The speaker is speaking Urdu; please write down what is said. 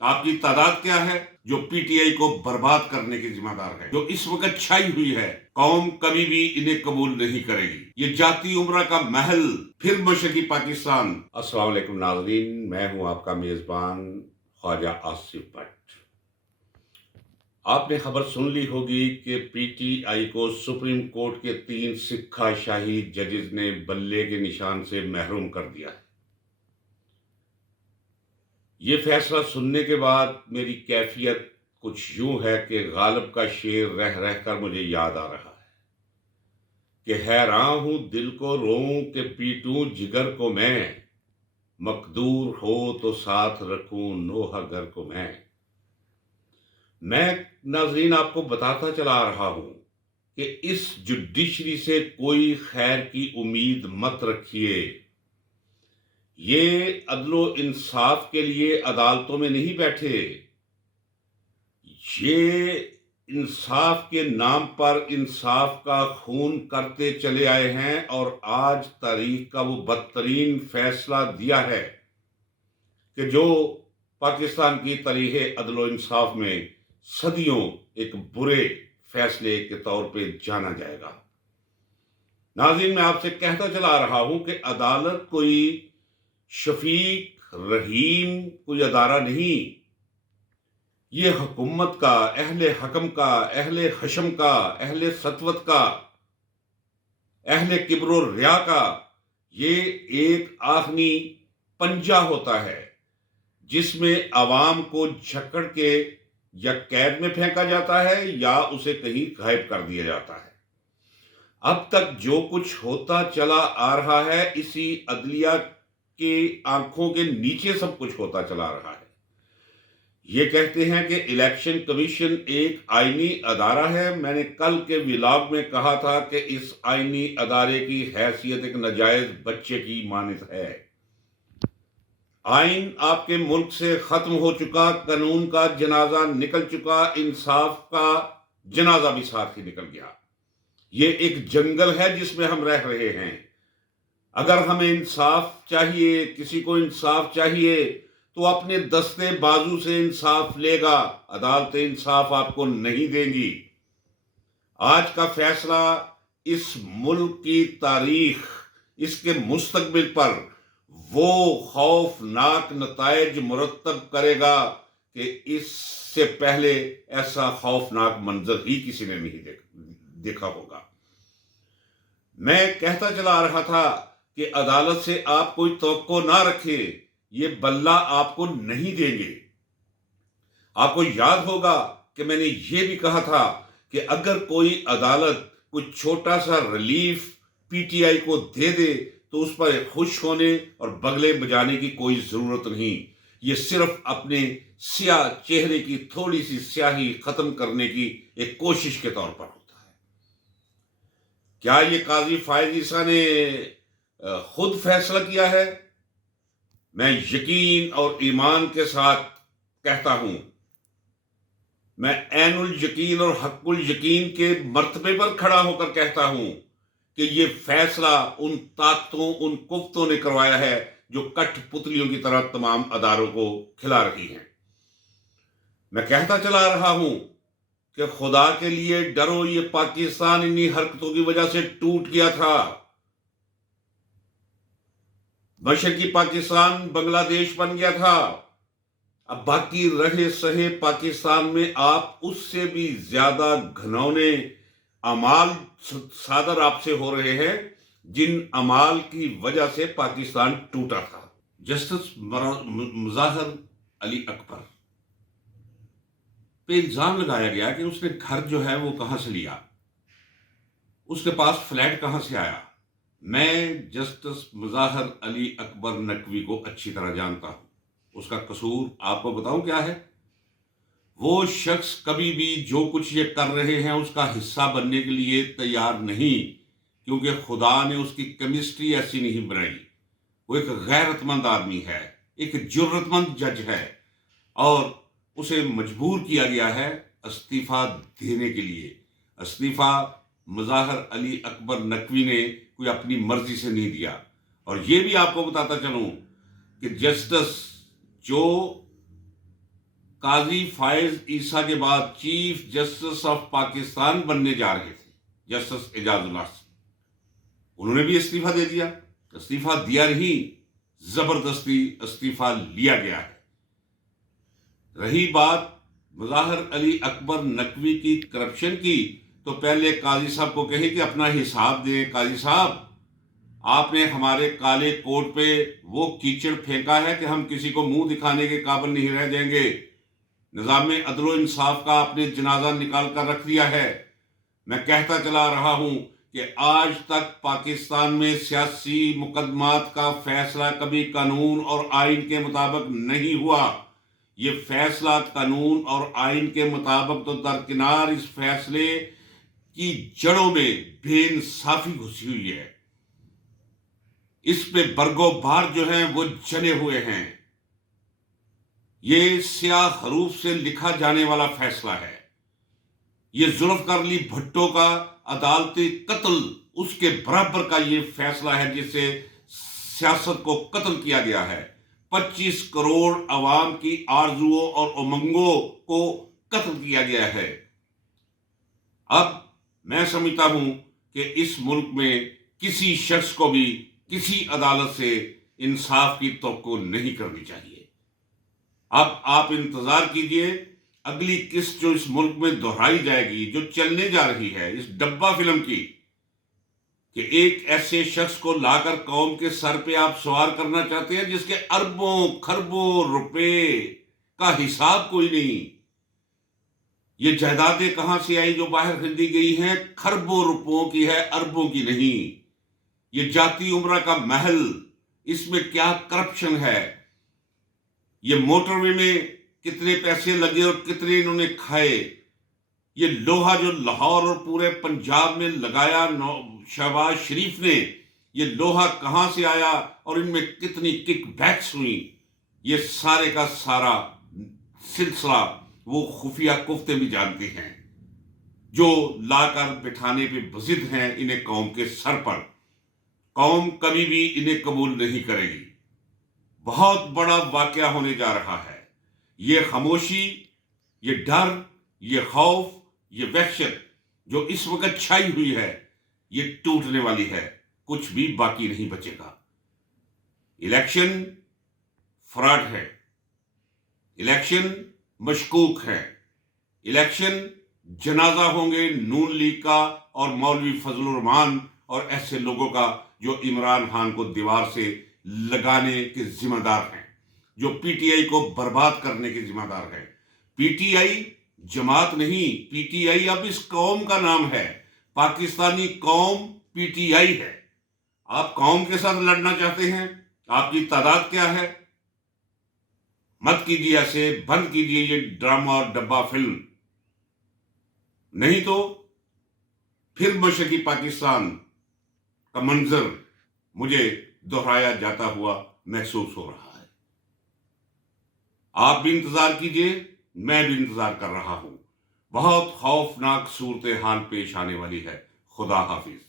آپ کی تعداد کیا ہے جو پی ٹی آئی کو برباد کرنے کی ذمہ دار ہے، جو اس وقت چھائی ہوئی ہے؟ قوم کبھی بھی انہیں قبول نہیں کرے گی۔ یہ جاتی عمرہ کا محل پھر مشرقی پاکستان۔ السلام علیکم ناظرین، میں ہوں آپ کا میزبان خواجہ آصف بٹ۔ آپ نے خبر سن لی ہوگی کہ پی ٹی آئی کو سپریم کورٹ کے 3 سکھا شاہی ججز نے بلے کے نشان سے محروم کر دیا ہے۔ یہ فیصلہ سننے کے بعد میری کیفیت کچھ یوں ہے کہ غالب کا شعر رہ رہ کر مجھے یاد آ رہا ہے کہ حیران ہوں دل کو روؤں کہ پیٹوں جگر کو میں، مقدور ہو تو ساتھ رکھوں نوحہ گر کو میں ناظرین آپ کو بتاتا چلا آ رہا ہوں کہ اس جوڈیشری سے کوئی خیر کی امید مت رکھیے۔ یہ عدل و انصاف کے لیے عدالتوں میں نہیں بیٹھے، یہ انصاف کے نام پر انصاف کا خون کرتے چلے آئے ہیں، اور آج تاریخ کا وہ بدترین فیصلہ دیا ہے کہ جو پاکستان کی تاریخ عدل و انصاف میں صدیوں ایک برے فیصلے کے طور پہ جانا جائے گا۔ ناظرین، میں آپ سے کہتا چلا آ رہا ہوں کہ عدالت کوئی شفیق رحیم کوئی ادارہ نہیں، یہ حکومت کا، اہل حکم کا، اہل خشم کا، اہل سطوت کا، اہل کبر و ریا کا یہ ایک آخری پنجہ ہوتا ہے جس میں عوام کو جھکڑ کے یا قید میں پھینکا جاتا ہے یا اسے کہیں غائب کر دیا جاتا ہے۔ اب تک جو کچھ ہوتا چلا آ رہا ہے اسی عدلیہ کے آنکھوں کے نیچے سب کچھ ہوتا چلا رہا ہے۔ یہ کہتے ہیں کہ الیکشن کمیشن ایک آئینی ادارہ ہے۔ میں نے کل کے ولاگ میں کہا تھا کہ اس آئینی ادارے کی حیثیت ایک ناجائز بچے کی مانند ہے۔ آئین آپ کے ملک سے ختم ہو چکا، قانون کا جنازہ نکل چکا، انصاف کا جنازہ بھی ساتھ ہی نکل گیا۔ یہ ایک جنگل ہے جس میں ہم رہ رہے ہیں۔ اگر ہمیں انصاف چاہیے، کسی کو انصاف چاہیے تو اپنے دستے بازو سے انصاف لے گا، عدالت انصاف آپ کو نہیں دیں گی۔ آج کا فیصلہ اس ملک کی تاریخ، اس کے مستقبل پر وہ خوفناک نتائج مرتب کرے گا کہ اس سے پہلے ایسا خوفناک منظر ہی کسی نے نہیں دیکھا ہوگا۔ میں کہتا چلا آ رہا تھا کہ عدالت سے آپ کوئی توقع نہ رکھے، یہ بلہ آپ کو نہیں دیں گے۔ آپ کو یاد ہوگا کہ میں نے یہ بھی کہا تھا کہ اگر کوئی عدالت کوئی چھوٹا سا ریلیف پی ٹی آئی کو دے دے تو اس پر خوش ہونے اور بغلے بجانے کی کوئی ضرورت نہیں۔ یہ صرف اپنے سیاہ چہرے کی تھوڑی سی سیاہی ختم کرنے کی ایک کوشش کے طور پر ہوتا ہے۔ کیا یہ قاضی فائز عیسیٰ نے خود فیصلہ کیا ہے؟ میں یقین اور ایمان کے ساتھ کہتا ہوں، میں عین الیقین اور حق الیقین کے مرتبے پر کھڑا ہو کر کہتا ہوں کہ یہ فیصلہ ان طاقتوں، ان قوتوں نے کروایا ہے جو کٹ پتلیوں کی طرح تمام اداروں کو کھلا رہی ہیں۔ میں کہتا چلا آ رہا ہوں کہ خدا کے لیے ڈرو، یہ پاکستان انہی حرکتوں کی وجہ سے ٹوٹ گیا تھا۔ مشرقی پاکستان بنگلہ دیش بن گیا تھا۔ اب باقی رہے سہے پاکستان میں آپ اس سے بھی زیادہ گھنونے اعمال صادر آپ سے ہو رہے ہیں جن اعمال کی وجہ سے پاکستان ٹوٹا تھا۔ جسٹس مظاہر علی اکبر پہ الزام لگایا گیا کہ اس نے گھر جو ہے وہ کہاں سے لیا، اس کے پاس فلیٹ کہاں سے آیا۔ میں جسٹس مظاہر علی اکبر نقوی کو اچھی طرح جانتا ہوں۔ اس کا قصور آپ کو بتاؤں کیا ہے؟ وہ شخص کبھی بھی جو کچھ یہ کر رہے ہیں اس کا حصہ بننے کے لیے تیار نہیں، کیونکہ خدا نے اس کی کیمسٹری ایسی نہیں بنائی۔ وہ ایک غیرت مند آدمی ہے، ایک جرت مند جج ہے، اور اسے مجبور کیا گیا ہے استعفیٰ دینے کے لیے۔ استعفیٰ مظاہر علی اکبر نقوی نے کوئی اپنی مرضی سے نہیں دیا۔ اور یہ بھی آپ کو بتاتا چلوں کہ جسٹس جو قاضی فائز عیسیٰ کے بعد چیف جسٹس آف پاکستان بننے جا رہے تھے جسٹس اعجاز اللہ سے، انہوں نے بھی استعفیٰ دے دیا۔ استعفیٰ دیا نہیں، زبردستی استعفیٰ لیا گیا ہے۔ رہی بات مظاہر علی اکبر نقوی کی کرپشن کی، تو پہلے قاضی صاحب کو کہیں کہ اپنا حساب دیں۔ قاضی صاحب، آپ نے ہمارے کالے کوٹ پہ وہ کیچڑ پھینکا ہے کہ ہم کسی کو منہ دکھانے کے قابل نہیں رہ جائیں گے۔ نظام عدل و انصاف کا آپ نے جنازہ نکال کر رکھ دیا ہے۔ میں کہتا چلا رہا ہوں کہ آج تک پاکستان میں سیاسی مقدمات کا فیصلہ کبھی قانون اور آئین کے مطابق نہیں ہوا۔ یہ فیصلہ قانون اور آئین کے مطابق تو درکنار، اس فیصلے کی جڑوں میں بے انصافی گھسی ہوئی ہے، اس پہ برگ و بار جو ہیں وہ جنے ہوئے ہیں۔ یہ سیاہ حروف سے لکھا جانے والا فیصلہ ہے۔ یہ ذوالفقار علی بھٹو کا عدالتی قتل اس کے برابر کا یہ فیصلہ ہے جس سے سیاست کو قتل کیا گیا ہے۔ 25 کروڑ عوام کی آرزوؤں اور امنگوں کو قتل کیا گیا ہے۔ اب میں سمجھتا ہوں کہ اس ملک میں کسی شخص کو بھی کسی عدالت سے انصاف کی توقع نہیں کرنی چاہیے۔ اب آپ انتظار کیجئے اگلی قسط جو اس ملک میں دہرائی جائے گی، جو چلنے جا رہی ہے اس ڈبہ فلم کی، کہ ایک ایسے شخص کو لا کر قوم کے سر پہ آپ سوار کرنا چاہتے ہیں جس کے اربوں کھربوں روپے کا حساب کوئی نہیں۔ یہ جائیدادیں کہاں سے آئی جو باہر خریدی گئی ہیں؟ کھربوں روپوں کی ہے، اربوں کی نہیں۔ یہ جاتی عمرہ کا محل، اس میں کیا کرپشن ہے؟ یہ موٹر وے میں کتنے پیسے لگے اور کتنے انہوں نے کھائے؟ یہ لوہا جو لاہور اور پورے پنجاب میں لگایا شہباز شریف نے، یہ لوہا کہاں سے آیا اور ان میں کتنی کک بیکس ہوئی؟ یہ سارے کا سارا سلسلہ وہ خفیہ کفتے بھی جانتے ہیں، جو لا کر بٹھانے پہ بضد ہیں انہیں قوم کے سر پر۔ قوم کبھی بھی انہیں قبول نہیں کرے گی۔ بہت بڑا واقعہ ہونے جا رہا ہے۔ یہ خاموشی، یہ ڈر، یہ خوف، یہ وحشت جو اس وقت چھائی ہوئی ہے، یہ ٹوٹنے والی ہے، کچھ بھی باقی نہیں بچے گا۔ الیکشن فراڈ ہے، الیکشن مشکوک ہے، الیکشن جنازہ ہوں گے نون لیگ کا اور مولوی فضل الرحمان اور ایسے لوگوں کا جو عمران خان کو دیوار سے لگانے کے ذمہ دار ہیں، جو پی ٹی آئی کو برباد کرنے کے ذمہ دار ہیں۔ پی ٹی آئی جماعت نہیں، پی ٹی آئی اب اس قوم کا نام ہے۔ پاکستانی قوم پی ٹی آئی ہے۔ آپ قوم کے ساتھ لڑنا چاہتے ہیں؟ آپ کی تعداد کیا ہے؟ مت کیجیے ایسے، بند کیجیے یہ ڈرامہ اور ڈبہ فلم، نہیں تو پھر مشرقی پاکستان کا منظر مجھے دہرایا جاتا ہوا محسوس ہو رہا ہے۔ آپ بھی انتظار کیجئے، میں بھی انتظار کر رہا ہوں۔ بہت خوفناک صورتحال پیش آنے والی ہے۔ خدا حافظ۔